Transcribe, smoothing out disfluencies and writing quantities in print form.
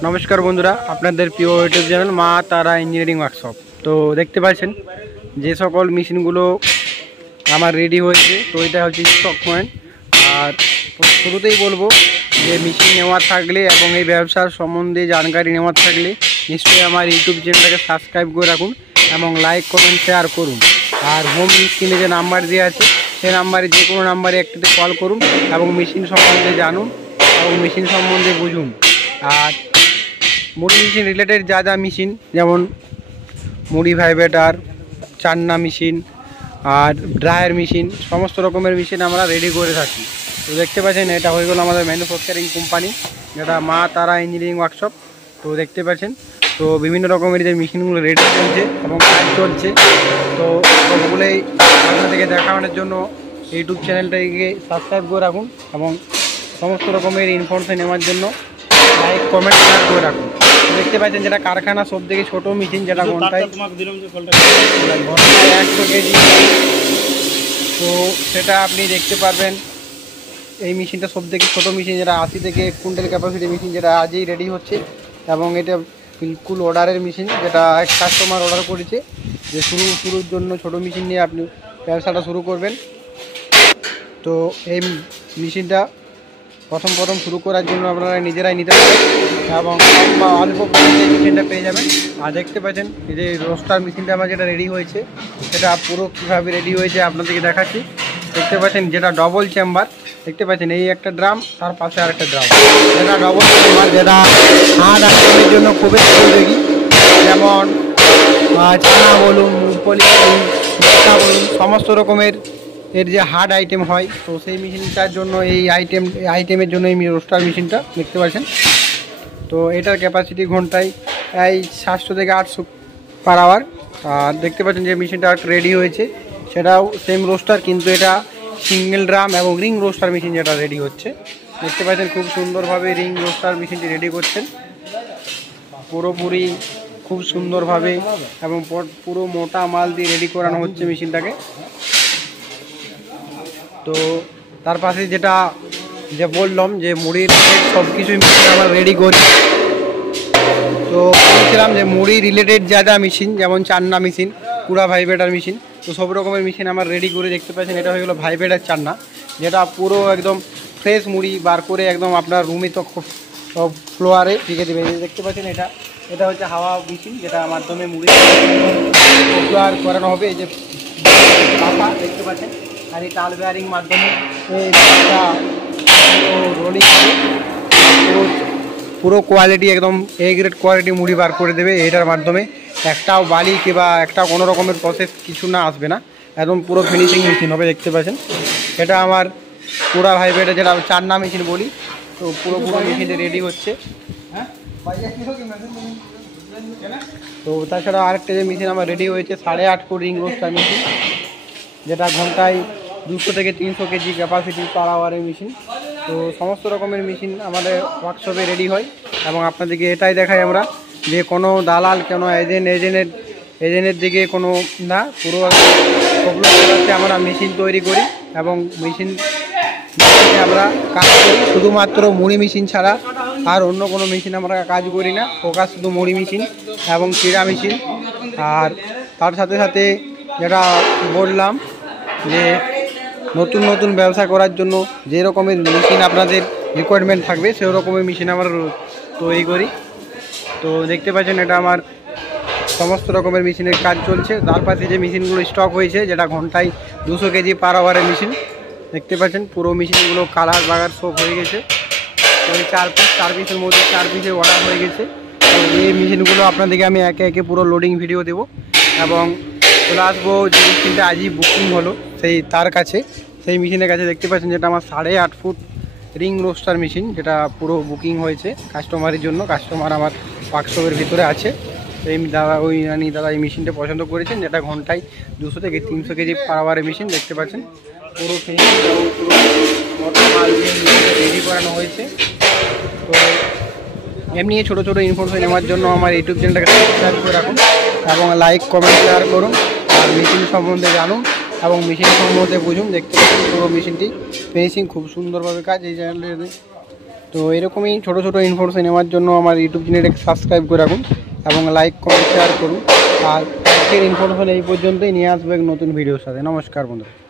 নমস্কার বন্ধুরা, আপনাদের প্রিয় ইউটিউব চ্যানেল মা তারা ইঞ্জিনিয়ারিং ওয়ার্কশপ। তো দেখতে পাচ্ছেন যে সকল মেশিনগুলো আমার রেডি হয়েছে, তো এটা হচ্ছে স্টক পয়েন্ট। আর শুরুতেই বলবো যে মেশিন নেওয়ার থাকলে এবং এই ব্যবসার সম্বন্ধে জানকারি নেওয়ার থাকলে নিশ্চয়ই আমার ইউটিউব চ্যানেলটাকে সাবস্ক্রাইব করে রাখুন এবং লাইক কমেন্ট শেয়ার করুন। আর হোম স্ক্রিনে যে নাম্বার দেওয়া আছে সেই নাম্বারে যে কোনো নাম্বারে একটিতে কল করুন এবং মেশিন সম্বন্ধে জানুন এবং মেশিন সম্বন্ধে বুঝুন। আর মুড়ি মেশিন রিলেটেড যা যা মেশিন, যেমন মুড়ি ভাইব্রেটার, চান্না মেশিন আর ড্রায়ার মেশিন, সমস্ত রকমের মেশিন আমরা রেডি করে থাকি। তো দেখতে পাচ্ছেন এটা হয়ে গেল আমাদের ম্যানুফ্যাকচারিং কোম্পানি, যেটা মা তারা ইঞ্জিনিয়ারিং ওয়ার্কশপ। তো দেখতে পাচ্ছেন তো বিভিন্ন রকমের যে মেশিনগুলো রেডি চলছে এবং কাজ চলছে, তো ওগুলোই আপনাদেরকে দেখানোর জন্য ইউটিউব চ্যানেলটাকে সাবস্ক্রাইব করে রাখুন এবং সমস্ত রকমের ইনফরমেশন নেওয়ার জন্য লাইক কমেন্ট শেয়ার করে রাখুন। দেখতে পাচ্ছেন যেটা কারখানা সব থেকে ছোটো মেশিন, যেটা ঘন্টায় 100 কেজি। তো সেটা আপনি দেখতে পারবেন। এই মেশিনটা সব থেকে ছোটো মেশিন, যেটা 80 থেকে 1 কুইন্টাল ক্যাপাসিটি মেশিন, যেটা আজই রেডি হচ্ছে এবং এটা বিলকুল অর্ডারের মেশিন, যেটা এক কাস্টমার অর্ডার করেছে যে শুরুর জন্য ছোটো মেশিন নিয়ে আপনি ব্যবসাটা শুরু করবেন। তো এই মেশিনটা প্রথম শুরু করার জন্য আপনারা নিজেরাই নিতে পারেন এবং অল্প পয়সায় মেশিনটা পেয়ে যাবেন। আর দেখতে পাচ্ছেন এই যে রোস্টার মেশিনটা আমার যেটা রেডি হয়েছে, সেটা পুরো কীভাবে রেডি হয়েছে আপনাদেরকে দেখাচ্ছি। দেখতে পাচ্ছেন যেটা ডবল চেম্বার, দেখতে পাচ্ছেন এই একটা ড্রাম, তার পাশে আরেকটা ড্রাম, যেটা ডবল চেম্বার, যেটা হার্ড আইটেমের জন্য খুবই উপযোগী। যেমন চানা বলুন, মুগফলি বলুন, ভুট্টা বলুন, সমস্ত রকমের এর যে হার্ড আইটেম হয়, তো সেই মেশিনটার জন্য এই আইটেমের জন্য এই রোস্টার মেশিনটা দেখতে পাচ্ছেন। তো এটার ক্যাপাসিটি ঘন্টায় এই 700 থেকে 800 পার আওয়ার। আর দেখতে পাচ্ছেন যে মেশিনটা রেডি হয়েছে, সেটাও সেম রোস্টার, কিন্তু এটা সিঙ্গেল ড্রাম এবং রিং রোস্টার মেশিন যেটা রেডি হচ্ছে। দেখতে পাচ্ছেন খুব সুন্দরভাবে রিং রোস্টার মেশিনটি রেডি করছেন, পুরোপুরি খুব সুন্দরভাবে এবং পুরো মোটা মাল দিয়ে রেডি করানো হচ্ছে মেশিনটাকে। তো তার পাশে যেটা বললাম যে মুড়ির সব কিছুই মেশিন আমরা রেডি করি। তো বলছিলাম যে মুড়ি রিলেটেড যা যা মেশিন, যেমন চান্না মেশিন, পুরা ভাইব্রেটার মেশিন, তো সব রকমের মেশিন আমার রেডি করে। দেখতে পাচ্ছেন এটা হয়ে গেলো ভাইব্রেটার চান্না, যেটা পুরো একদম ফ্রেশ মুড়ি বার করে একদম আপনার রুমে তো ফ্লোয়ারে রেখে দেবে। দেখতে পাচ্ছেন এটা হচ্ছে হাওয়া মেশিন, যেটার মাধ্যমে মুড়ি ফ্লোয়ার করানো হবে। এই যে পাখা দেখতে পাচ্ছেন, আর এই টাল বেয়ারিং মাধ্যমে রোলিং হবে, পুরো কোয়ালিটি একদম এ গ্রেড কোয়ালিটি মুড়ি বার করে দেবে। এটার মাধ্যমে একটাও বালি কিংবা একটা কোনো রকমের প্রসেস কিছু না আসবে না, একদম পুরো ফিনিশিং মেশিন হবে। দেখতে পাচ্ছেন এটা আমার পুরা ভাইব্রেটার, যেটা চান্না মেশিন বলি। তো পুরো মেশিনটা রেডি হচ্ছে। তো তাছাড়া আরেকটা যে মেশিন আমার রেডি হয়েছে 8.5 ফুট রিং রোস্টার মেশিন, যেটা ঘন্টায় 200 থেকে 300 কেজি ক্যাপাসিটি পার আওয়ারের মেশিন। তো সমস্ত রকমের মেশিন আমাদের ওয়ার্কশপে রেডি হয় এবং আপনাদেরকে এটাই দেখাই আমরা যে কোনো দালাল, কোনো এজেন্টের দিকে কোনো না, পুরো আমরা মেশিন তৈরি করি এবং মেশিন আমরা কাজ করি। শুধুমাত্র মুড়ি মেশিন ছাড়া আর অন্য কোনো মেশিন আমরা কাজ করি না, ফোকাস শুধু মুড়ি মেশিন এবং চিড়া মেশিন। আর তার সাথে সাথে যেটা বললাম যে নতুন ব্যবসা করার জন্য যে রকমের মেশিন আপনাদের রিকোয়ারমেন্ট থাকবে সেই রকমের মেশিন আমরা তৈরি করি। তো দেখতে পাচ্ছেন এটা আমার সমস্ত রকমের মেশিনের কাজ চলছে। তার পাশে যে মেশিনগুলো স্টক হয়েছে, যেটা ঘন্টায় 200 কেজি পার আওয়ারের মেশিন, দেখতে পাচ্ছেন পুরো মেশিনগুলো কালার বাগার সব হয়ে গেছে। তো এই 4 পিসের মধ্যে 4 পিসের অর্ডার হয়ে গেছে। তো এই মেশিনগুলো আপনাদেরকে আমি একে একে পুরো লোডিং ভিডিও দেবো এবং চলে আসবো যে মেশিনটা আজই বুকিং হলো তার কাছে, সেই মেশিনের কাছে। দেখতে পাচ্ছেন যেটা আমার 8.5 ফুট রিং রোস্টার মেশিন, যেটা পুরো বুকিং হয়েছে কাস্টমারের জন্য। কাস্টমার আমার ওয়ার্কশপের ভিতরে আছে। এই দাদা এই মেশিনটা পছন্দ করেছেন, যেটা ঘন্টায় 200 থেকে 300 কেজি পার আওয়ারের মেশিন। দেখতে পাচ্ছেন পুরো ফিনিশিং এবং পুরো মোটা মাল দিয়ে রেডি করানো হয়েছে। তো এমনি ছোটো ইনফরমেশন নেওয়ার জন্য আমার ইউটিউব চ্যানেলটাকে সাবস্ক্রাইব করে রাখুন এবং লাইক কমেন্ট শেয়ার করুন। আর মেশিন সম্বন্ধে জানুন এবং মেশিন সম্বন্ধে বুঝুন। দেখতে পাচ্ছেন পুরো মেশিনটি ফিনিশিং খুব সুন্দরভাবে কাজ। এই চ্যানেলটি তো এরকমই ছোটো ছোটো ইনফরমেশন নেওয়ার জন্য আমার ইউটিউব চ্যানেলটাকে সাবস্ক্রাইব করে রাখুন এবং লাইক কমেন্ট শেয়ার করুন। আর আজকের ইনফরমেশন এই পর্যন্তই, নিয়ে আসবো এক নতুন ভিডিওর সাথে। নমস্কার বন্ধুরা।